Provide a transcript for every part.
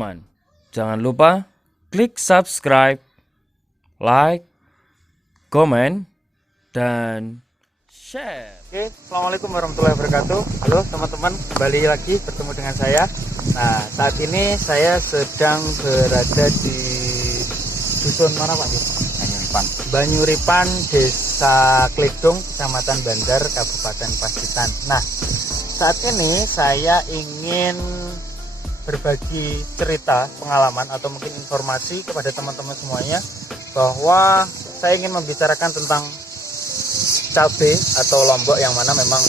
teman-teman, jangan lupa klik subscribe, like, komen, dan share. Oke, assalamualaikum warahmatullahi wabarakatuh. Halo teman-teman, kembali lagi bertemu dengan saya. Nah, saat ini saya sedang berada di dusun mana Pak? Banyuripan, Desa Kledong, Kecamatan Bandar, Kabupaten Pacitan. Nah, saat ini saya ingin berbagi cerita, pengalaman, atau mungkin informasi kepada teman-teman semuanya bahwa saya ingin membicarakan tentang cabai atau lombok, yang mana memang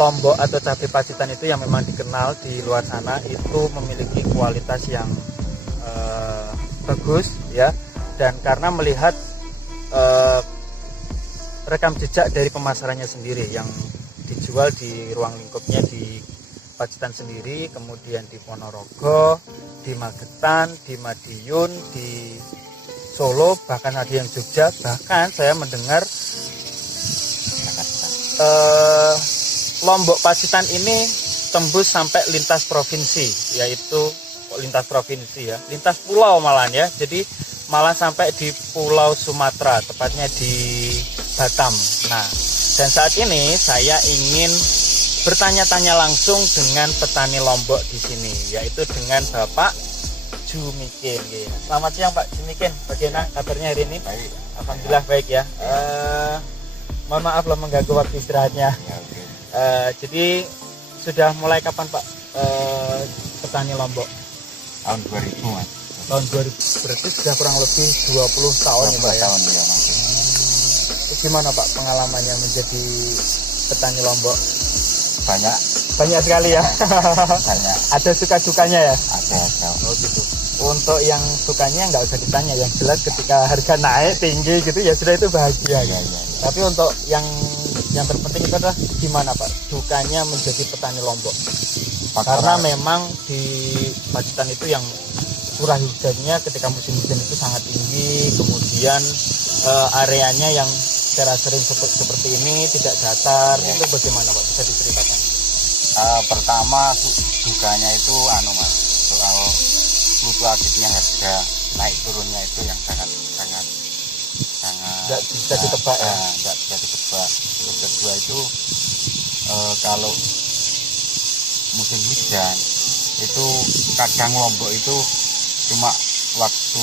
lombok atau cabai Pacitan itu yang memang dikenal di luar sana itu memiliki kualitas yang bagus ya, dan karena melihat rekam jejak dari pemasarannya sendiri yang dijual di ruang lingkupnya di Pacitan sendiri, kemudian di Ponorogo, di Magetan, di Madiun, di Solo, bahkan ada yang Jogja. Bahkan saya mendengar lombok Pacitan ini tembus sampai lintas provinsi, yaitu lintas provinsi ya, lintas pulau malahan ya. Jadi malah sampai di Pulau Sumatera, tepatnya di Batam. Nah, dan saat ini saya ingin bertanya-tanya langsung dengan petani lombok di sini, yaitu dengan Bapak Jumikin. Selamat siang Pak Jumikin, bagaimana kabarnya hari ini? Baik. Alhamdulillah baik ya. Mohon maaf lo mengganggu waktu istirahatnya. Ya, oke. Jadi sudah mulai kapan Pak petani lombok? Tahun 2000 Mas. Tahun 2000, berarti sudah kurang lebih 20 tahun ya Pak ya? Tahun ya Mas. Gimana Pak pengalamannya menjadi petani lombok? Banyak Sekali ya. banyak Ada suka-dukanya ya? ada. Oh gitu. Untuk yang sukanya nggak usah ditanya, yang jelas ketika harga naik tinggi gitu ya sudah, itu bahagia Ya. Tapi untuk yang terpenting itu adalah gimana Pak dukanya menjadi petani lombok? Karena memang di Pacitan itu yang curah hujannya ketika musim hujan itu sangat tinggi, kemudian areanya yang secara sering seperti ini tidak datar. Itu bagaimana Pak, bisa diceritakan? Pertama dukanya itu Mas, soal fluktuatifnya harga naik turunnya itu yang sangat Nggak bisa ditebak ya? Nggak bisa ditebak. Terus kedua itu kalau musim hujan itu kadang lombok itu cuma waktu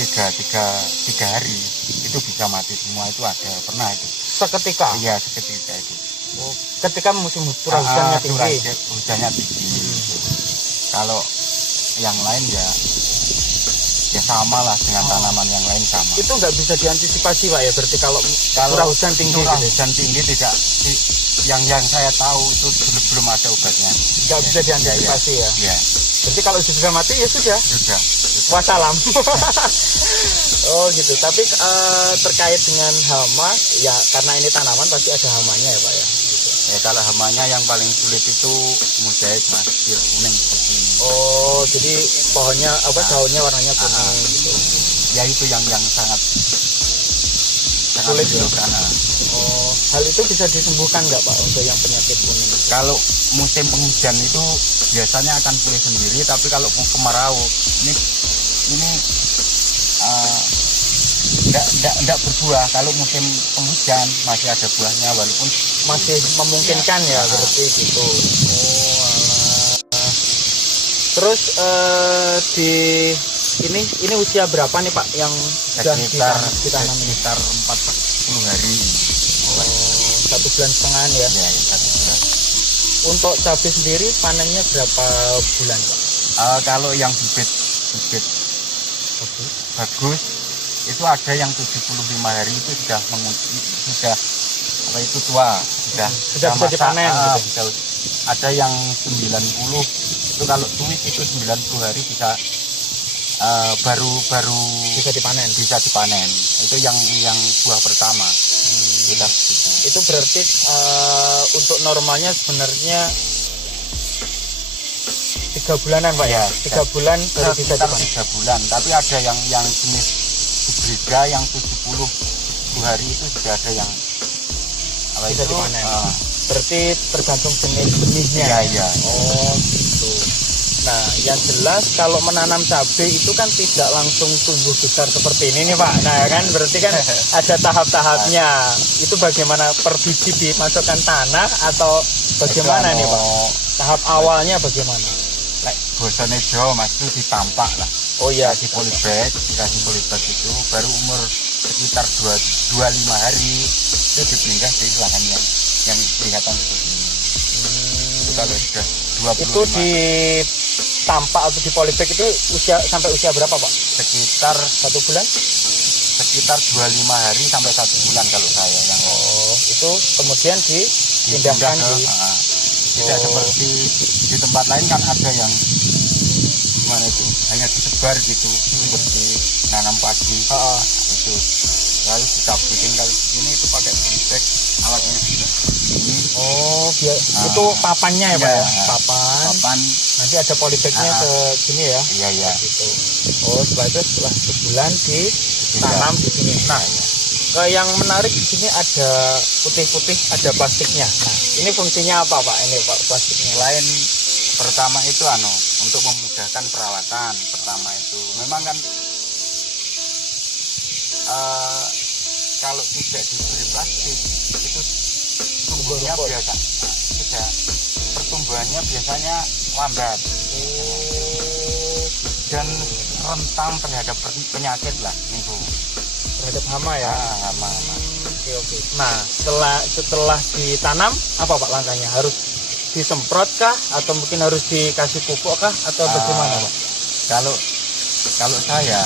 tiga hari itu bisa mati semua, itu ada, pernah itu. Seketika? Iya, seketika itu. Oh, ketika musim curah hujannya tinggi? Hujannya tinggi. Kalau yang lain ya sama lah dengan tanaman yang lain sama. Itu nggak bisa diantisipasi Pak ya, berarti kalau curah hujan tinggi? Curah gitu? hujan tinggi tidak, yang saya tahu itu belum ada obatnya. Nggak bisa diantisipasi ya? Iya. Berarti kalau sudah mati ya sudah? Sudah. Wassalam. Oh gitu. Tapi terkait dengan hama, ya karena ini tanaman pasti ada hamanya ya Pak ya? Gitu. Ya, kalau hamanya yang paling sulit itu mujair Mas, pil kuning seperti ini. Oh, jadi pohonnya daunnya warnanya kuning gitu. Ya itu yang sangat Sulit ya? karena Oh, hal itu bisa disembuhkan nggak Pak untuk yang penyakit kuning? kalau musim penghujan itu biasanya akan pulih sendiri, tapi kalau kemarau ini enggak berbuah. Kalau musim penghujan masih ada buahnya, walaupun Masih memungkinkan ya berarti gitu. Oh, alah. Terus di ini usia berapa nih Pak yang sudah ditanam ini? sekitar 40 hari. Oh, 1,5 bulan ya? Ya, 1 bulan. Untuk cabai sendiri panennya berapa bulan Pak? Kalau yang bibit bagus itu ada yang 75 hari itu sudah tua, sudah bisa dipanen gitu. Bisa. Ada yang 90 itu, kalau tuit itu 90 hari bisa baru bisa dipanen. Itu yang buah pertama. Sudah gitu. Itu berarti untuk normalnya sebenarnya 3 bulanan Pak ya? 3 bulan baru bisa dipanen. 3 bulan, tapi ada yang jenis hibrida yang 70 hari itu sudah ada yang bisa dipanen. Berarti tergantung jenis benihnya. Iya. Oh gitu. Nah, yang jelas kalau menanam cabai itu kan tidak langsung tumbuh besar seperti ini nih Pak. Nah, kan berarti kan ada tahap-tahapnya. Itu bagaimana per biji dimasukkan tanah atau bagaimana nih Pak? Tahap awalnya bagaimana? Lek bosone Jawa Mas itu ditampak lah. Oh iya, Dikasih polybag itu baru umur sekitar 25 hari itu dipindah di lahan yang kelihatan seperti ini. Itu kalau sudah 25 itu ditampak atau di polybag itu sampai usia berapa Pak? sekitar 1 bulan? sekitar 25 hari sampai 1 bulan kalau saya yang Itu kemudian dipindahkan tidak seperti di tempat lain kan ada yang gimana itu hanya disebar gitu seperti nanam padi itu lalu kita bikin kali ini itu pakai polybag alatnya juga ini itu papannya ya Pak ya? Iya. Papan nanti ada polybagnya segini ya? iya Gitu. Setelah sebulan ditanam di sini. Nah, yang menarik di sini ada putih-putih, ada plastiknya. Nah, ini fungsinya apa Pak? Ini Pak plastiknya. Selain pertama itu untuk memudahkan perawatan pertama itu memang kan kalau tidak diberi plastik itu tumbuhnya biasa tidak pertumbuhannya biasanya lambat dan rentan terhadap penyakit lah niku. Terhadap hama ya. Hama. Oke. Nah, setelah ditanam apa Pak langkahnya? Harus disemprot kah atau mungkin harus dikasih pupuk kah atau bagaimana Pak? Kalau saya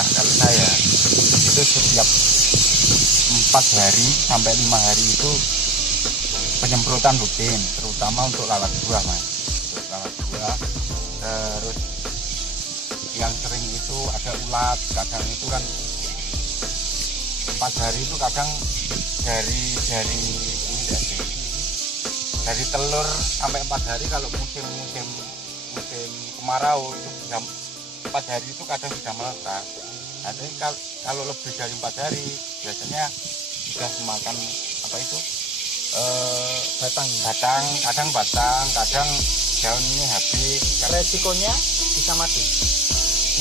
itu setiap 4 hari sampai 5 hari itu penyemprotan rutin, terutama untuk lalat buah Mas. Untuk lalat buah. Terus yang sering itu ada ulat, kadang itu kan 4 hari itu kadang dari telur sampai 4 hari kalau musim kemarau itu bisa 4 hari itu kadang sudah meletak. Jadi kalau lebih dari 4 hari biasanya sudah makan apa itu Batang, kadang batang, kadang daun ini habis. Resikonya bisa mati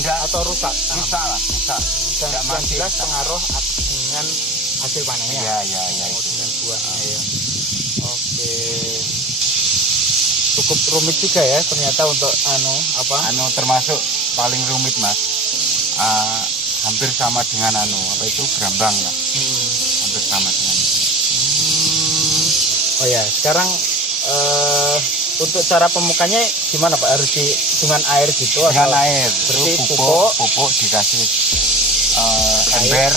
Enggak atau rusak? rusak. Dan Enggak yang mati. jelas pengaruh dengan hasil panennya. Iya itu. Dengan buahnya ya. Oke. Cukup rumit juga ya ternyata untuk Termasuk paling rumit Mas. Hampir sama dengan gerambang lah. Hampir sama dengan Oh ya, sekarang untuk cara pemukanya gimana Pak? Harus dengan air gitu dengan atau air. seperti Itu pupuk? pupuk dikasih ember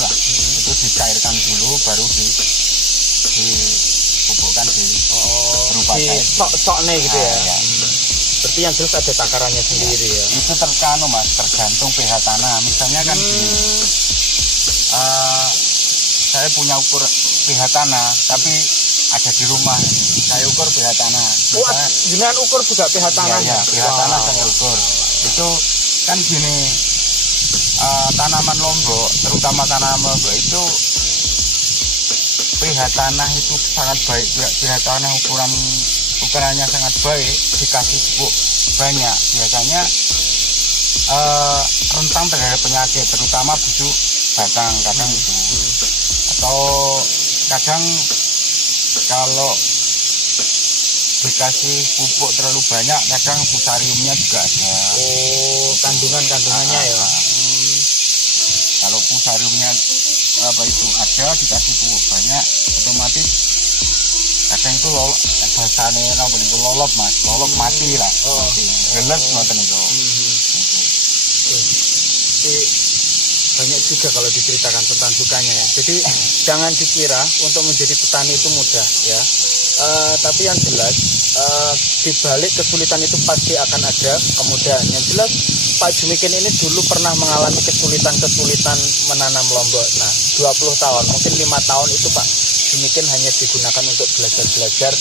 lah. Itu dicairkan dulu baru dipupukkan berupa cair. Sok nih gitu ya. Ya. Berarti yang jelas ada takarannya sendiri ya. Itu Mas, tergantung pH tanah. Misalnya kan saya punya ukur pH tanah, tapi ada di rumah ini. Saya ukur pH tanah. Jenengan ukur juga pH tanah? Iya, pH tanah saya ukur. Itu kan gini, tanaman lombok, terutama tanaman lombok itu pH tanah itu sangat baik. pH tanah ukurannya sangat baik, dikasih pupuk banyak. Biasanya rentan terhadap penyakit, terutama busuk batang kadang itu. Atau kadang kalau dikasih pupuk terlalu banyak, kadang fusariumnya juga ada. Kandungannya ya. Kalau fusariumnya ada, dikasih pupuk banyak, otomatis kadang itu lolop Mas, lolop mati lah. Geles ngoten itu. Banyak juga kalau diceritakan tentang dukanya ya. Jadi jangan dikira untuk menjadi petani itu mudah ya. Tapi yang jelas di balik kesulitan itu pasti akan ada kemudahan. Yang jelas Pak Jumikin ini dulu pernah mengalami kesulitan menanam lombok. Nah, 20 tahun, mungkin 5 tahun itu Pak Jumikin hanya digunakan untuk belajar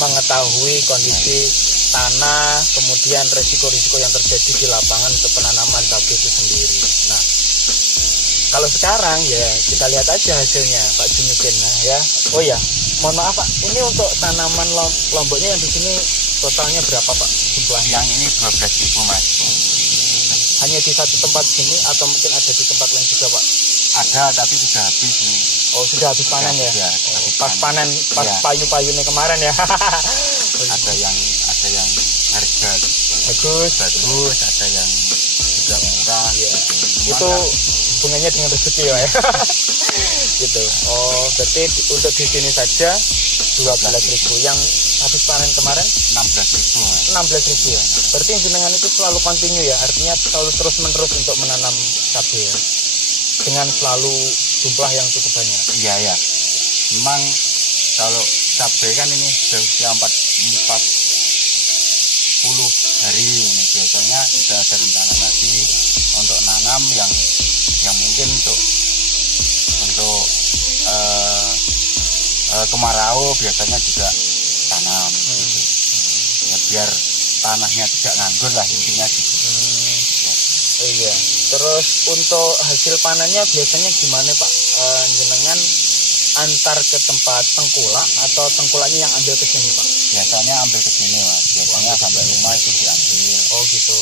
mengetahui kondisi tanah, kemudian resiko-risiko yang terjadi di lapangan untuk penanaman cabai itu sendiri. Nah, kalau sekarang ya kita lihat aja hasilnya Pak Jumikin ya. Oh ya, mohon maaf Pak, ini untuk tanaman lomboknya yang di sini totalnya berapa Pak? jumlahnya? Yang ini 12.000 Mas. Hanya di satu tempat sini atau mungkin ada di tempat lain juga Pak? Ada tapi sudah habis nih. Oh sudah habis panen ya? Sudah habis Pas panen, pas Iya. payu-payunya kemarin ya? Ada yang harga Bagus. bagus, ada yang juga murah. Iya. Gitu. Itu Cuman hubungannya dengan rezeki ya? Gitu. Oh berarti untuk di sini saja 12.000. Yang habis panen kemarin 16.000 Mas. 16.000 ya? Berarti jenengan itu selalu kontinu ya? Artinya selalu terus menerus untuk menanam cabai ya? Dengan selalu jumlah yang cukup banyak. Iya ya. Memang kalau cabai kan ini sudah usia 40 hari ini biasanya sudah ada rencana lagi untuk nanam yang mungkin untuk kemarau biasanya juga tanam gitu. Ya biar tanahnya tidak nganggur lah intinya gitu. Iya. Terus untuk hasil panennya biasanya gimana Pak? Jenengan antar ke tempat tengkulak atau tengkulaknya yang ambil ke sini Pak? Biasanya ambil ke sini Mas. Biasanya sampai rumah itu diambil. Oh gitu.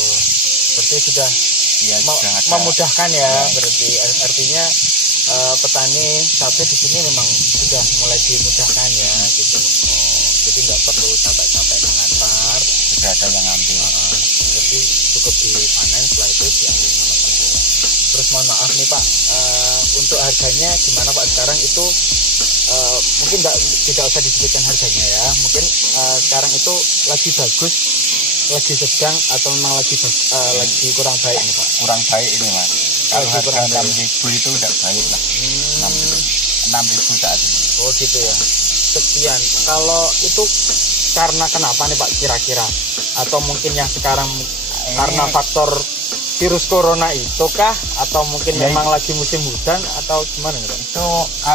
Berarti sudah Iya sudah ada. memudahkan ya. Berarti artinya petani cabai di sini memang sudah mulai dimudahkan ya gitu. Oh, jadi nggak perlu capek-capek mengantar. Sudah ada yang ambil. Jadi cukup dipanen, setelah itu diambil sama tengkulak. Terus mohon maaf nih Pak, untuk harganya gimana Pak sekarang itu? Mungkin tidak usah disebutkan harganya ya. Mungkin sekarang itu lagi bagus, lagi sedang, atau memang lagi kurang baik nih Pak? Kurang baik ini Mas. Kalau Lagi harga kurang baik. 6.000 itu udah baik lah. 6.000 saat ini. Oh gitu ya. Sekian. Kalau itu karena kenapa nih Pak kira-kira? Atau mungkin yang sekarang karena faktor virus corona itu kah? Atau mungkin Ya, memang lagi musim hujan atau gimana nih Pak? Itu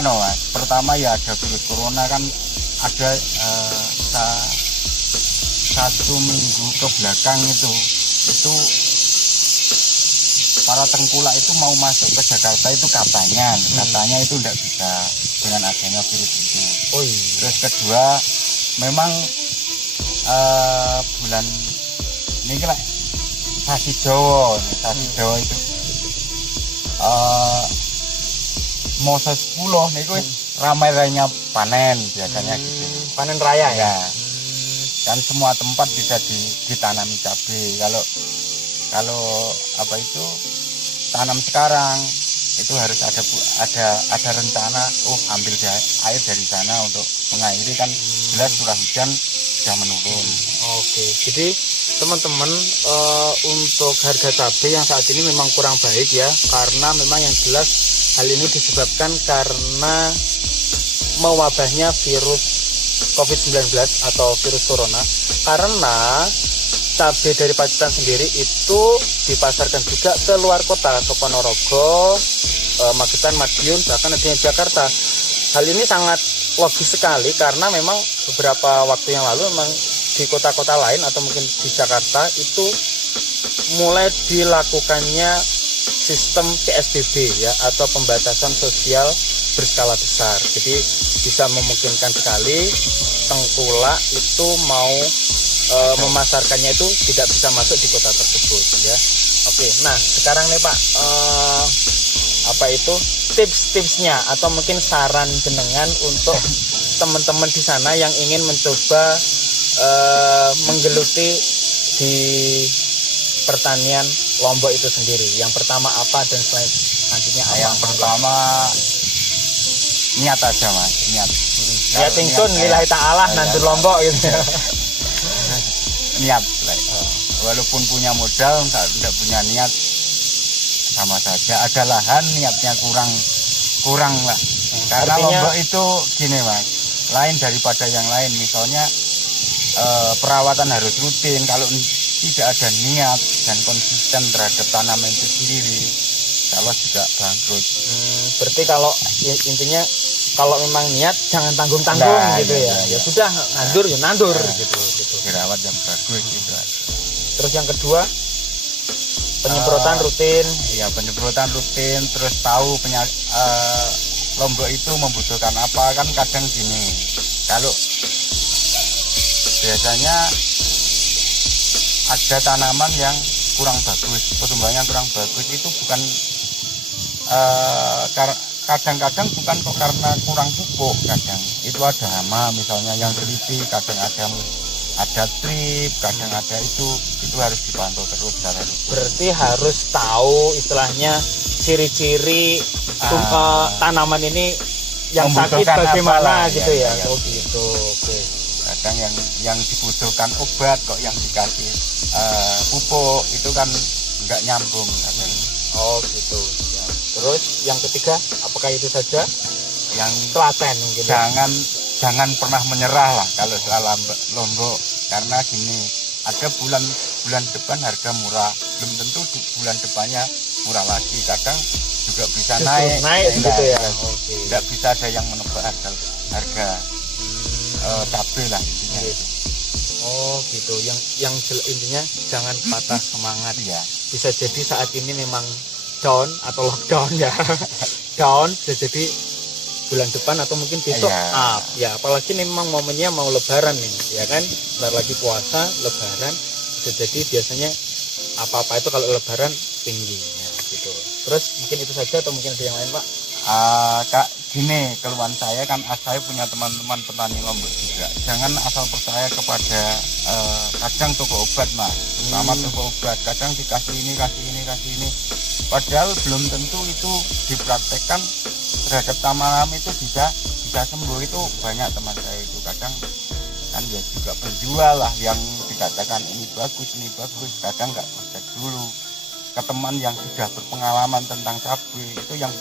Mas, pertama ya ada virus corona kan ada 1 minggu ke belakang itu para tengkulak itu mau masuk ke Jakarta itu katanya itu tidak bisa dengan adanya virus itu. Oh iya. Terus kedua memang bulan ini lah Sasi Jawa itu mau 10 niku ramai-ramainya panen biasanya gitu. Panen raya ya? Ya. Kan semua tempat bisa ditanami cabai. Kalau apa itu tanam sekarang itu harus ada rencana ambil air dari sana untuk mengairi kan jelas curah hujan sudah menurun. Oke, jadi teman-teman untuk harga cabai yang saat ini memang kurang baik ya, karena memang yang jelas hal ini disebabkan karena mewabahnya virus COVID-19 atau virus corona. Karena cabai dari Pacitan sendiri itu dipasarkan juga ke luar kota, ke Ponorogo, Magetan, Madiun, bahkan ada yang Jakarta. Hal ini sangat logis sekali karena memang beberapa waktu yang lalu memang di kota-kota lain atau mungkin di Jakarta itu mulai dilakukannya sistem PSBB ya, atau pembatasan sosial berskala besar. Jadi bisa memungkinkan sekali tengkulak itu mau memasarkannya itu tidak bisa masuk di kota tersebut ya. Oke, nah sekarang nih Pak, apa itu tips-tipsnya atau mungkin saran jenengan untuk teman-teman di sana yang ingin mencoba menggeluti di pertanian Lombok itu sendiri. Yang pertama apa dan selanjutnya apa? Yang pertama niat aja Mas, niat. Niat ingsun lillahi ta'ala nandur Lombok gitu. Niat, walaupun punya modal tidak punya niat sama saja. Ada lahan niatnya kurang lah. Karena artinya, Lombok itu gini Mas, lain daripada yang lain. Misalnya perawatan harus rutin. Kalau tidak ada niat dan konsisten terhadap tanaman itu sendiri, kalau juga bangkrut. Berarti kalau intinya kalau memang niat jangan tanggung-tanggung Nah, gitu ya. Ya sudah nandur ya nandur gitu. Dirawat yang bagus gitu. Terus yang kedua penyemprotan rutin. Ya penyemprotan rutin, terus tahu Lombok itu membutuhkan apa. Kan kadang gini, kalau biasanya ada tanaman yang kurang bagus, pertumbuhannya kurang bagus, itu bukan kadang-kadang bukan kok karena kurang pupuk, kadang itu ada hama misalnya yang teliti, kadang ada trip, kadang ada itu harus dipantau terus secara rutin. Berarti harus tahu istilahnya ciri-ciri tanaman ini yang sakit bagaimana gitu ya. Oh gitu. Oke. Kadang yang dibutuhkan obat kok yang dikasih pupuk itu kan nggak nyambung kadang. Oh gitu. Ya. Terus yang ketiga, apakah itu saja? Yang telaten mungkin. Jangan pernah menyerah lah kalau soal Lombok, karena gini, ada bulan depan harga murah, belum tentu bulan depannya murah lagi, kadang juga bisa naik gitu ya. Tidak bisa ada yang menebak harga cabai lah intinya. Oh gitu. Yang intinya jangan patah semangat ya. Bisa jadi saat ini memang down atau lockdown ya. Down bisa jadi bulan depan atau mungkin besok up ya, apalagi memang momennya mau lebaran nih ya kan, bentar lagi puasa, lebaran, bisa jadi biasanya apa-apa itu kalau lebaran tinggi ya, gitu. Terus mungkin itu saja atau mungkin ada yang lain Pak? Kak, gini, keluhan saya kan, saya punya teman-teman petani Lombok juga, jangan asal percaya kepada kadang toko obat mas, sama toko obat, kadang dikasih ini, padahal belum tentu itu dipraktekkan terhadap tanaman itu bisa sembuh. Itu banyak teman saya itu kadang kan ya juga penjual lah yang dikatakan ini bagus, kadang nggak cek dulu ke teman yang sudah berpengalaman tentang cabai itu yang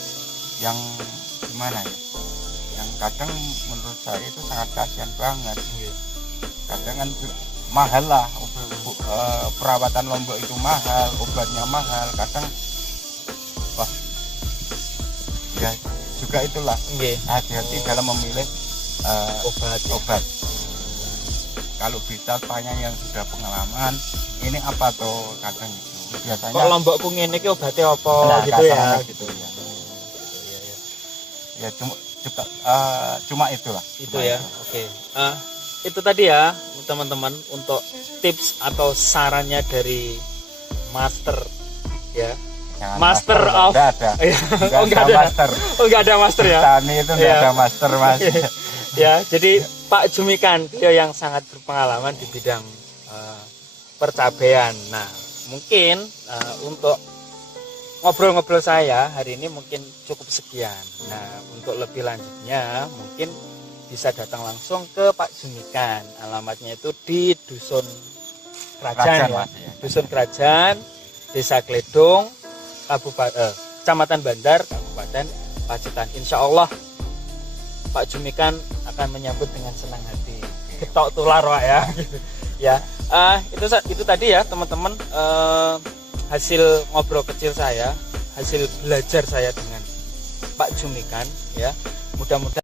gimana ya, yang kadang menurut saya itu sangat kasihan banget. Kadang kan mahal lah, perawatan Lombok itu mahal, obatnya mahal, kadang wah ya juga itulah, hati-hati dalam memilih obat. Kalau bisa tanya yang sudah pengalaman, ini apa tuh kadang itu biasanya. Kok Lombokku ngene iki obatnya apa gitu ya. Gitu ya. Ya cuma itulah. Itu ya. Oke. Itu tadi ya teman-teman untuk tips atau sarannya dari Master ya. Master of enggak ada master ya. Petani itu enggak ada master mas. Ya, jadi Pak Jumikan dia yang sangat berpengalaman di bidang percabaian. Nah, mungkin untuk ngobrol-ngobrol saya hari ini mungkin cukup sekian. Nah, untuk lebih lanjutnya mungkin bisa datang langsung ke Pak Jumikan. Alamatnya itu di Dusun Kerajaan ya. Dusun Kerajaan, Desa Kledong, Kecamatan Bandar, Kabupaten Pacitan. Insya Allah Pak Jumikan akan menyambut dengan senang hati. Ketok tular Pak ya. Ya, itu tadi ya teman-teman, hasil ngobrol kecil saya, hasil belajar saya dengan Pak Jumikan ya. Mudah-mudahan